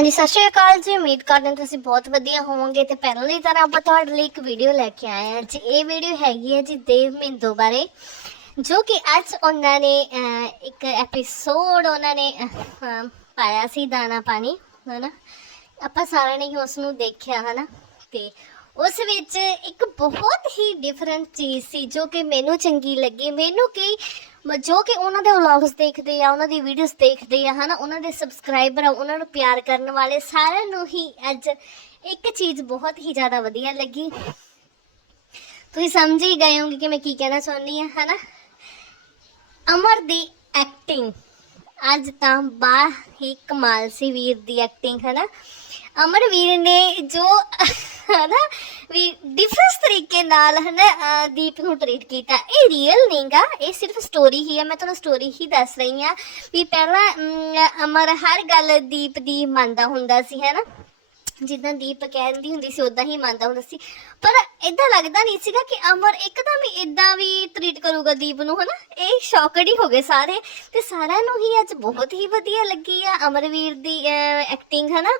ਹਾਂਜੀ, ਸਤਿ ਸ਼੍ਰੀ ਅਕਾਲ ਜੀ। ਉਮੀਦ ਕਰਦੇ ਹਾਂ ਤੁਸੀਂ ਬਹੁਤ ਵਧੀਆ ਹੋਵੋਗੇ ਤੇ ਪਹਿਲਾਂ ਦੀ ਤਰ੍ਹਾਂ ਆਪਾਂ ਤੁਹਾਡੇ ਲਈ ਇੱਕ ਵੀਡੀਓ ਲੈ ਕੇ ਆਏ ਹਾਂ ਜੀ। ਇਹ ਵੀਡੀਓ ਹੈਗੀ ਹੈ ਜੀ ਦੇਵ ਮਿੰਦੋ ਬਾਰੇ, ਜੋ ਕਿ ਅੱਜ ਉਹਨਾਂ ਨੇ ਇੱਕ ਐਪੀਸੋਡ ਉਹਨਾਂ ਨੇ ਪਾਇਆ ਸੀ ਦਾਣਾ ਪਾਣੀ, ਹਨਾ? ਆਪਾਂ ਸਾਰਿਆਂ ਨੇ ਹੀ ਉਸ ਨੂੰ ਦੇਖਿਆ, ਹਨਾ? ਤੇ ਉਸ ਵਿੱਚ ਇੱਕ ਬਹੁਤ ਹੀ ਡਿਫਰੈਂਟ ਚੀਜ਼ ਸੀ, ਜੋ ਕਿ ਮੈਨੂੰ ਚੰਗੀ ਲੱਗੀ। ਮੈਨੂੰ ਕਿ ਮ- ਜੋ ਕਿ ਉਹਨਾਂ ਦੇ ਵਲੌਗਸ ਦੇਖਦੇ ਆ, ਉਹਨਾਂ ਦੀ ਵੀਡੀਓਜ਼ ਦੇਖਦੇ ਆ, ਹਨਾ, ਉਹਨਾਂ ਦੇ ਸਬਸਕ੍ਰਾਈਬਰ ਆ, ਉਹਨਾਂ ਨੂੰ ਪਿਆਰ ਕਰਨ ਵਾਲੇ ਸਾਰਿਆਂ ਨੂੰ ਹੀ ਅੱਜ ਇੱਕ ਚੀਜ਼ ਬਹੁਤ ਹੀ ਜ਼ਿਆਦਾ ਵਧੀਆ ਲੱਗੀ। ਤੁਸੀਂ ਸਮਝ ਹੀ ਗਏ ਹੋਗੇ ਕਿ ਮੈਂ ਕੀ ਕਹਿਣਾ ਚਾਹੁੰਦੀ ਆ ਹਨਾ? ਅਮਰ ਦੀ ਐਕਟਿੰਗ ਅੱਜ ਤਾਂ ਬਾ ਹੀ ਕਮਾਲ ਸੀ ਵੀਰ ਦੀ ਐਕਟਿੰਗ ਹੈ ਨਾ ਅਮਰ ਵੀਰ ਨੇ ਜੋ ਹਨਾ ਵੀ ਡਿਫਰੈਂਸ ਤਰੀਕੇ ਨਾਲ ਹਨਾ ਅਹ, ਦੀਪ ਨੂੰ ਟ੍ਰੀਟ ਕੀਤਾ। ਇਹ ਰੀਅਲ ਨਹੀਂਗਾ ਇਹ ਸਿਰਫ ਸਟੋਰੀ ਹੀ ਹੈ ਮੈਂ ਤੁਹਾਨੂੰ ਸਟੋਰੀ ਹੀ ਦੱਸ ਰਹੀ ਹਾਂ ਵੀ ਪਹਿਲਾਂ ਅਮਰ ਹਰ ਗੱਲ ਦੀਪ ਦੀ ਮੰਨਦਾ ਹੁੰਦਾ ਸੀ ਹੈ ਨਾ ਜਿੱਦਾਂ ਦੀਪ ਕਹਿੰਦੀ ਹੁੰਦੀ ਸੀ ਉਦਾਂ ਹੀ ਮੰਨਦਾ ਹੁੰਦਾ ਸੀ। ਪਰ ਇਦਾਂ ਲੱਗਦਾ ਨਹੀਂ ਸੀਗਾ ਕਿ ਅਮਰ ਇੱਕਦਮ ਹੀ ਇਦਾਂ ਵੀ ਟ੍ਰੀਟ ਕਰੂਗਾ ਦੀਪ ਨੂੰ, ਹਨਾ? ਇਹ ਸ਼ੌਕਡ ਹੀ ਹੋ ਗਏ ਸਾਰੇ। ਤੇ ਸਾਰਿਆਂ ਨੂੰ ਹੀ ਅੱਜ ਬਹੁਤ ਹੀ ਵਧੀਆ ਲੱਗੀ ਆ ਅਮਰਵੀਰ ਦੀ ਐਕਟਿੰਗ ਹਨਾ?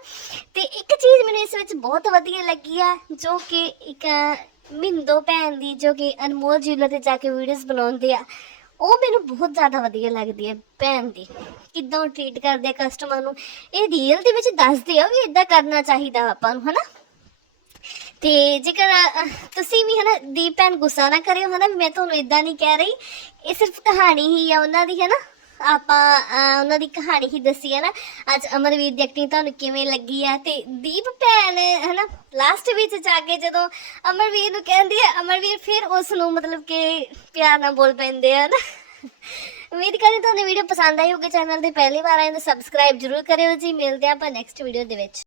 ਤੇ ਇੱਕ ਚੀਜ਼ ਮੈਨੂੰ ਇਸ ਵਿੱਚ ਬਹੁਤ ਵਧੀਆ ਲੱਗੀ ਆ, ਜੋ ਕਿ ਇੱਕ ਮਿੰਦੋ ਭੈਣ ਦੀ, ਜੋ ਕਿ ਅਨਮੋਲ ਜਿਊਲਰ ਤੇ ਜਾ ਕੇ ਵੀਡੀਓਜ਼ ਬਣਾਉਂਦੇ ਆ। ਉਹ ਮੈਨੂੰ ਬਹੁਤ ਜ਼ਿਆਦਾ ਵਧੀਆ ਲੱਗਦੀ ਹੈ ਭੈਣ ਦੀ। ਕਿੱਦਾਂ ਟ੍ਰੀਟ ਕਰਦੇ ਆ ਕਸਟਮਰ ਨੂੰ। ਇਹ ਰੀਅਲ ਦੇ ਵਿੱਚ ਦੱਸਦੇ ਆ ਵੀ ਇਦਾਂ ਕਰਨਾ ਚਾਹੀਦਾ ਆਪਾਂ ਨੂੰ, ਹਨਾ? ਤੇ ਜੇਕਰ ਤੁਸੀਂ ਵੀ, ਹਨਾ, ਦੀਪ ਭੈਣ ਗੁੱਸਾ ਨਾ ਕਰਿਓ, ਹਨਾ? ਵੀ ਮੈਂ ਤੁਹਾਨੂੰ ਇਦਾਂ ਨਹੀਂ ਕਹਿ ਰਹੀ। ਇਹ ਸਿਰਫ ਕਹਾਣੀ ਹੀ ਆ ਉਹਨਾਂ ਦੀ, ਹਨਾ? ਆਪਾਂ ਉਹਨਾਂ ਦੀ ਕਹਾਣੀ ਹੀ ਦੱਸੀ ਹੈ ਨਾ। ਅੱਜ ਅਮਰਵੀਰ ਦੀ ਐਕਟਿੰਗ ਤੁਹਾਨੂੰ ਕਿਵੇਂ ਲੱਗੀ ਆ? ਤੇ ਦੀਪ ਭੈਣ ਹੈ ਨਾ ਲਾਸਟ ਵਿੱਚ ਜਾ ਕੇ ਜਦੋਂ ਅਮਰਵੀਰ ਨੂੰ ਕਹਿੰਦੀ ਹੈ, ਅਮਰਵੀਰ ਫਿਰ ਉਸ ਨੂੰ ਮਤਲਬ ਕਿ ਪਿਆਰ ਨਾਲ ਬੋਲ ਪੈਂਦੇ ਆ ਨਾ ਉਮੀਦ ਕਰਦੇ ਤੁਹਾਨੂੰ ਵੀਡੀਓ ਪਸੰਦ ਆਈ ਹੋਵੇ ਚੈਨਲ ਤੇ ਪਹਿਲੀ ਵਾਰ ਆਏ ਤਾਂ ਸਬਸਕ੍ਰਾਈਬ ਜਰੂਰ ਕਰਿਓ ਜੀ। ਮਿਲਦੇ ਹਾਂ ਆਪਾਂ ਨੈਕਸਟ ਵੀਡੀਓ ਦੇ ਵਿੱਚ।